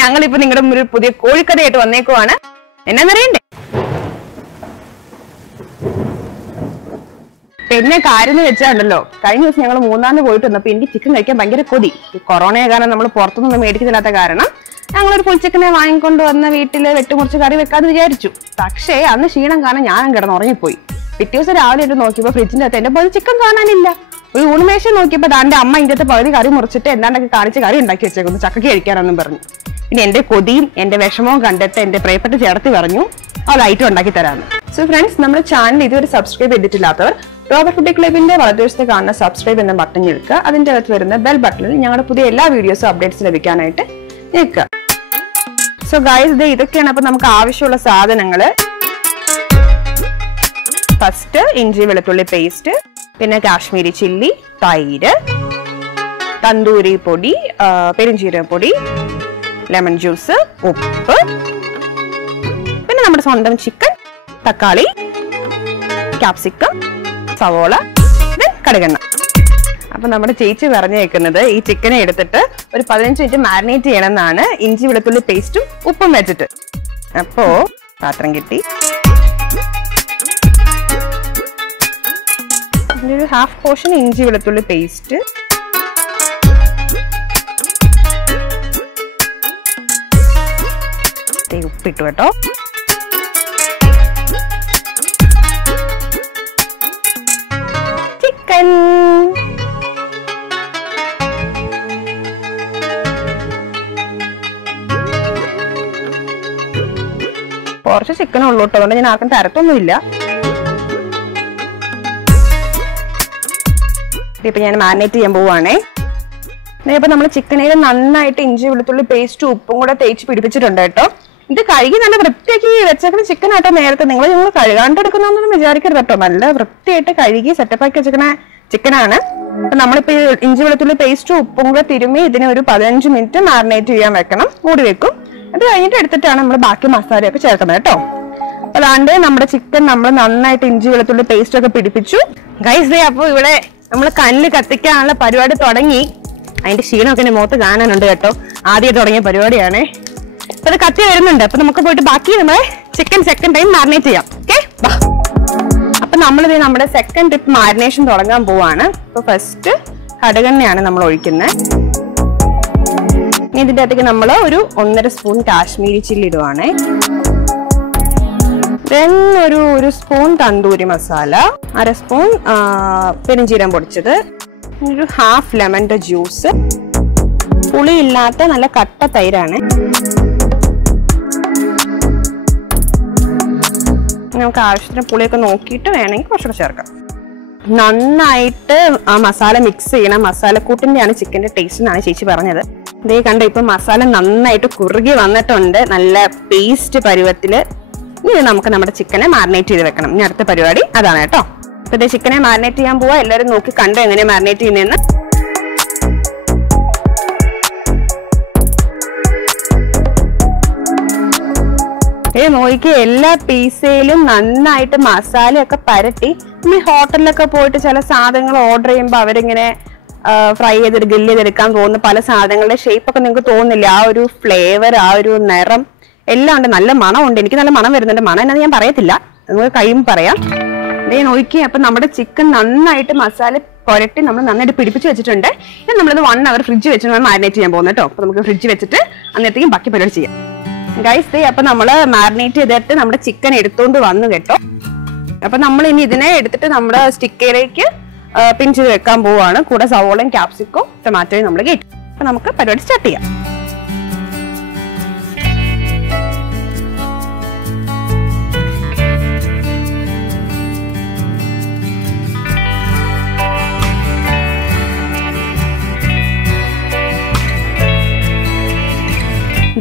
ഞങ്ങളിപ്പോ നിങ്ങളുടെ ഒരു പുതിയ കോഴിക്കറിയായിട്ട് വന്നേക്കുവാണ്. എന്നാന്നറിയണ്ടേ? പിന്നെ കാര്യം വെച്ചാണ്ടല്ലോ, കഴിഞ്ഞ ദിവസം ഞങ്ങൾ മൂന്നാറിന് പോയിട്ട് വന്നപ്പോ എനിക്ക് ചിക്കൻ കഴിക്കാൻ ഭയങ്കര കൊതി. കൊറോണയെ കാരണം നമ്മൾ പുറത്തുനിന്ന് മേടിക്കുന്നില്ലാത്ത കാരണം ഞങ്ങളൊരു ഫുൾ ചിക്കനെ വാങ്ങിക്കൊണ്ട് വന്ന് വീട്ടില് വെട്ടുമുറിച്ച് കറി വെക്കാന്ന് വിചാരിച്ചു. പക്ഷേ അന്ന് ക്ഷീണം കാരണം ഞാനും കിടന്നുറങ്ങിപ്പോയി. പിറ്റേ ദിവസം രാവിലെ ഇട്ട് നോക്കിയപ്പോ ഫ്രിഡ്ജിന്റെ അകത്ത് എന്റെ പോലെ ചിക്കൻ കാണാനില്ല. ഒരു ഊണുമേശം നോക്കിയപ്പോ താന്റെ അമ്മ ഇതിന്റെ പകുതി കറി മുറിച്ചിട്ട് എന്താണ്ടൊക്കെ കാണിച്ച് കറി ഉണ്ടാക്കി വെച്ചേക്കുന്നു, ചക്കയ്ക്ക് കഴിക്കാനെന്നും പറഞ്ഞു. പിന്നെ എന്റെ കൊതിയും എന്റെ വിഷമവും കണ്ടിട്ട് എന്റെ പ്രിയപ്പെട്ട ചേർത്തി പറഞ്ഞു അത് ഐറ്റം ഉണ്ടാക്കി തരാമെന്ന്. സോ ഫ്രണ്ട്സ്, നമ്മുടെ ചാനൽ ഇതുവരെ സബ്സ്ക്രൈബ് ചെയ്തിട്ടില്ലാത്തവർ റോവർ ഫുഡി ക്ലബിന്റെ വലതുവശത്ത് കാണുന്ന സബ്സ്ക്രൈബ് എന്ന ബട്ടൺ ഞെക്കുക. അതിന്റെ അകത്ത് വരുന്ന ബെൽ ബട്ടണിൽ ഞങ്ങളുടെ പുതിയ എല്ലാ വീഡിയോസും അപ്ഡേറ്റ്സ് ലഭിക്കാനായിട്ട് ഞെക്കുക. സോ ഗൈസ്, ഇതൊക്കെയാണ് അപ്പൊ നമുക്ക് ആവശ്യമുള്ള സാധനങ്ങള്. ഫസ്റ്റ് ഇഞ്ചി വെളുത്തുള്ളി പേസ്റ്റ്, പിന്നെ കാശ്മീരി ചില്ലി, തൈര്, തന്തൂരി പൊടി, പെരുംജീരകപ്പൊടി, ലെമൺ ജ്യൂസ്, ഉപ്പ്, പിന്നെ നമ്മുടെ സ്വന്തം ചിക്കൻ, തക്കാളി, ക്യാപ്സിക്കം, സവോള, കടുകെണ്ണ. അപ്പൊ നമ്മുടെ ചേച്ചി പറഞ്ഞേക്കുന്നത് ഈ ചിക്കനെ എടുത്തിട്ട് ഒരു 15 മിനിറ്റ് മാരിനേറ്റ് ചെയ്യണം എന്നാണ്, ഇഞ്ചി വെളുത്തുള്ളി പേസ്റ്റും ഉപ്പും വെച്ചിട്ട്. അപ്പോ പാത്രം കിട്ടി, ഒരു ഹാഫ് പോർഷൻ ഇഞ്ചി വെളുത്തുള്ളി പേസ്റ്റ്, ഉപ്പിട്ടു കേട്ടോ. ചിക്കൻ കുറച്ച് ചിക്കൻ ഉള്ളൂ കേട്ടോ, അതുകൊണ്ട് ഞാൻ ആർക്കും തരത്തൊന്നുമില്ല. ഇപ്പൊ ഞാൻ മാരിനേറ്റ് ചെയ്യാൻ പോവാണേ. ഇപ്പൊ നമ്മൾ ചിക്കനിൽ നന്നായിട്ട് ഇഞ്ചി വെളുത്തുള്ളി പേസ്റ്റും ഉപ്പും കൂടെ തേച്ച് പിടിപ്പിച്ചിട്ടുണ്ട് കേട്ടോ. ഇത് കഴുകി നല്ല വൃത്തിയാക്കി വെച്ചേക്കുന്ന ചിക്കൻ ആട്ടോ. നേരത്തെ നിങ്ങൾ കഴുകാണ്ടെടുക്കുന്നൊന്നും വിചാരിക്കരുത് കേട്ടോ, നല്ല വൃത്തിയായിട്ട് കഴുകി സെറ്റപ്പാക്കി വെച്ചേക്കുന്ന ചിക്കനാണ്. അപ്പൊ നമ്മളിപ്പോ ഇഞ്ചി വെളുത്തുള്ളി പേസ്റ്റും ഉപ്പും കൂടെ തിരുമ്മി ഇതിനെ ഒരു 15 മിനിറ്റ് മാരിനേറ്റ് ചെയ്യാൻ വെക്കണം, മൂടി വെക്കും. അത് കഴിഞ്ഞിട്ട് എടുത്തിട്ടാണ് നമ്മൾ ബാക്കി മസാലയൊക്കെ ചേർക്കുന്നത് കേട്ടോ. അല്ലാണ്ട് നമ്മുടെ ചിക്കൻ നമ്മൾ നന്നായിട്ട് ഇഞ്ചി വെളുത്തുള്ളി പേസ്റ്റ് ഒക്കെ പിടിപ്പിച്ചു ഗൈസ്. അപ്പൊ ഇവിടെ നമ്മൾ കല്ല് കത്തിക്കാനുള്ള പരിപാടി തുടങ്ങി. അതിന്റെ ക്ഷീണമൊക്കെ എന്റെ മുഖത്ത് കാണാനുണ്ട് കേട്ടോ, ആദ്യം തുടങ്ങിയ പരിപാടിയാണേ. അപ്പൊ അത് കത്തി വരുന്നുണ്ട്. അപ്പൊ നമുക്ക് പോയിട്ട് ബാക്കി നമ്മളെ ചിക്കൻ സെക്കൻഡ് ടൈം മാരിനേറ്റ് ചെയ്യാം. ഓക്കെ, അപ്പൊ നമ്മളിത് നമ്മുടെ സെക്കൻഡ് ട്രിപ്പ് മാരിനേഷൻ തുടങ്ങാൻ പോവാണ്. അപ്പൊ ഫസ്റ്റ് കടുകെണ്ണയാണ് നമ്മൾ ഒഴിക്കുന്നത്. ഇനി ഇതിന്റെ അകത്തേക്ക് നമ്മൾ ഒരു 1.5 സ്പൂൺ കാശ്മീരി ചില്ലി ഇടുവാണേ. ദെൻ ഒരു സ്പൂൺ തന്തൂരി മസാല, 1/2 സ്പൂൺ പെരുംജീരകം പൊടിച്ചത്, ഒരു ഹാഫ് ലെമണിന്റെ ജ്യൂസ്, പുളിയില്ലാത്ത നല്ല കട്ട തൈരാണ്. നമുക്ക് ആവശ്യത്തിന് പുളിയൊക്കെ നോക്കിയിട്ട് വേണമെങ്കിൽ കുറച്ചുകൂടെ ചേർക്കാം. നന്നായിട്ട് ആ മസാല മിക്സ് ചെയ്യണം. മസാലക്കൂട്ടിന്റെയാണ് ചിക്കന്റെ ടേസ്റ്റ് എന്നാണ് ചേച്ചി പറഞ്ഞത്. ഇതേ കണ്ടോ, ഇപ്പൊ മസാല നന്നായിട്ട് കുറുകി വന്നിട്ടുണ്ട്, നല്ല പേസ്റ്റ് പരുവത്തില്. ഇനി നമുക്ക് നമ്മുടെ ചിക്കനെ മാരിനേറ്റ് ചെയ്ത് വെക്കണം. ഇനി അടുത്ത പരിപാടി അതാണ് കേട്ടോ. അപ്പൊ ഇതേ ചിക്കനെ മാരിനേറ്റ് ചെയ്യാൻ പോവാ. എല്ലാവരും നോക്കി കണ്ടോ എങ്ങനെയാ മാരിനേറ്റ് ചെയ്യുന്നതെന്ന്. നോക്കി എല്ലാ പീസയിലും നന്നായിട്ട് മസാലയൊക്കെ പരട്ടി. ഈ ഹോട്ടലിലൊക്കെ പോയിട്ട് ചില സാധനങ്ങൾ ഓർഡർ ചെയ്യുമ്പോൾ അവരിങ്ങനെ ഫ്രൈ ചെയ്തെടുത്ത് ഗ്രില്ല് ചെയ്തെടുക്കാൻ തോന്നുന്ന പല സാധനങ്ങളുടെ ഷേപ്പ് ഒക്കെ നിങ്ങൾക്ക് തോന്നുന്നില്ല. ആ ഒരു ഫ്ലേവർ, ആ ഒരു നിറം എല്ലാം ഉണ്ട്. നല്ല മണമുണ്ട്. എനിക്ക് നല്ല മണം വരുന്നുണ്ട്. മണം എന്നാന്ന് ഞാൻ പറയത്തില്ല, നമുക്ക് കഴിയുമ്പോൾ പറയാം. ഇതേ നോക്കി. അപ്പൊ നമ്മുടെ ചിക്കൻ നന്നായിട്ട് മസാല പുരട്ടി നമ്മൾ നന്നായിട്ട് പിടിപ്പിച്ച് വെച്ചിട്ടുണ്ട്. ഇത് നമ്മളിത് 1 അവർ ഫ്രിഡ്ജ് വെച്ച് മാരിനേറ്റ് ചെയ്യാൻ പോകുന്നത് കേട്ടോ. അപ്പൊ നമുക്ക് ഫ്രിഡ്ജ് വെച്ചിട്ട് അന്നേരത്തേക്കും ബാക്കി പരിപാടി ചെയ്യാം ഗൈസ്. ദേ അപ്പൊ നമ്മള് മാരിനേറ്റ് ചെയ്തിട്ട് നമ്മുടെ ചിക്കൻ എടുത്തോണ്ട് വന്നു കേട്ടോ. അപ്പൊ നമ്മൾ ഇനി ഇതിനെ എടുത്തിട്ട് നമ്മുടെ സ്റ്റിക്കറിലേക്ക് പിൻ ചെയ്ത് വെക്കാൻ പോവാണ്. കൂടെ സവോളയും ക്യാപ്സിക്കവും ടൊമാറ്റോയും നമ്മൾ കയറ്റും. അപ്പൊ നമുക്ക് പരിപാടി സ്റ്റാർട്ട് ചെയ്യാം.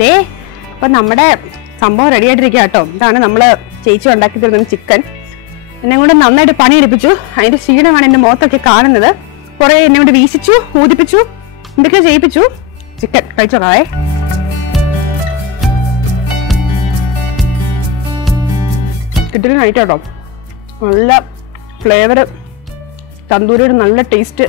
ദേ അപ്പൊ നമ്മുടെ സംഭവം റെഡി ആയിട്ടിരിക്കുക കേട്ടോ. ഇതാണ് നമ്മള് ചേച്ചി ഉണ്ടാക്കി തരുന്ന ചിക്കൻ. എന്നെ കൊണ്ട് നന്നായിട്ട് പണിയെടുപ്പിച്ചു. അതിന്റെ ക്ഷീണമാണ് എന്റെ മുഖത്തൊക്കെ കാണുന്നത്. കുറെ എന്നെ കൊണ്ട് വീശിച്ചു, ഊതിപ്പിച്ചു, എന്തൊക്കെ ചെയ്യിപ്പിച്ചു. ചിക്കൻ കഴിച്ചോളാവേ. കിട്ടലിനായിട്ട് കേട്ടോ, നല്ല ഫ്ലേവർ, തന്തൂരിയുടെ നല്ല ടേസ്റ്റ്,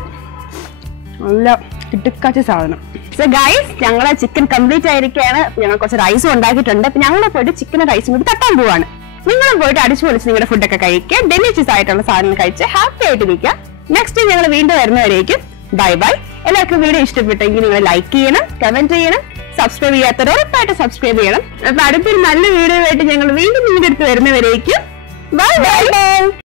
നല്ല കിടുക്കാച്ച സാധനം. സോ ഗൈസ്, ഞങ്ങളെ ചിക്കൻ കംപ്ലീറ്റ് ആയിരിക്കുകയാണ്. ഞങ്ങൾ കുറച്ച് റൈസും ഉണ്ടാക്കിയിട്ടുണ്ട്. അപ്പൊ ഞങ്ങൾ പോയിട്ട് ചിക്കനും റൈസും കൂടി തട്ടാൻ പോവാണ്. നിങ്ങളും പോയിട്ട് അടിച്ചു പൊളിച്ച് നിങ്ങളുടെ ഫുഡൊക്കെ കഴിക്കുക, ഡെലിഷ്യസ് ആയിട്ടുള്ള സാധനങ്ങൾ കഴിച്ച് ഹാപ്പി ആയിട്ട് ഇരിക്കുക. നെക്സ്റ്റ് ഞങ്ങൾ വീണ്ടും വരുന്നവരേക്കും ബൈ ബൈ. എല്ലാവർക്കും വീഡിയോ ഇഷ്ടപ്പെട്ടെങ്കിൽ നിങ്ങൾ ലൈക്ക് ചെയ്യണം, കമന്റ് ചെയ്യണം, സബ്സ്ക്രൈബ് ചെയ്യാത്തവർ ഉറപ്പായിട്ട് സബ്സ്ക്രൈബ് ചെയ്യണം. അപ്പൊ അടുത്തൊരു നല്ല വീഡിയോ ആയിട്ട് ഞങ്ങൾ വീണ്ടും നിങ്ങളുടെ അടുത്ത് വരുന്നവരേക്കും ബൈ ബൈ.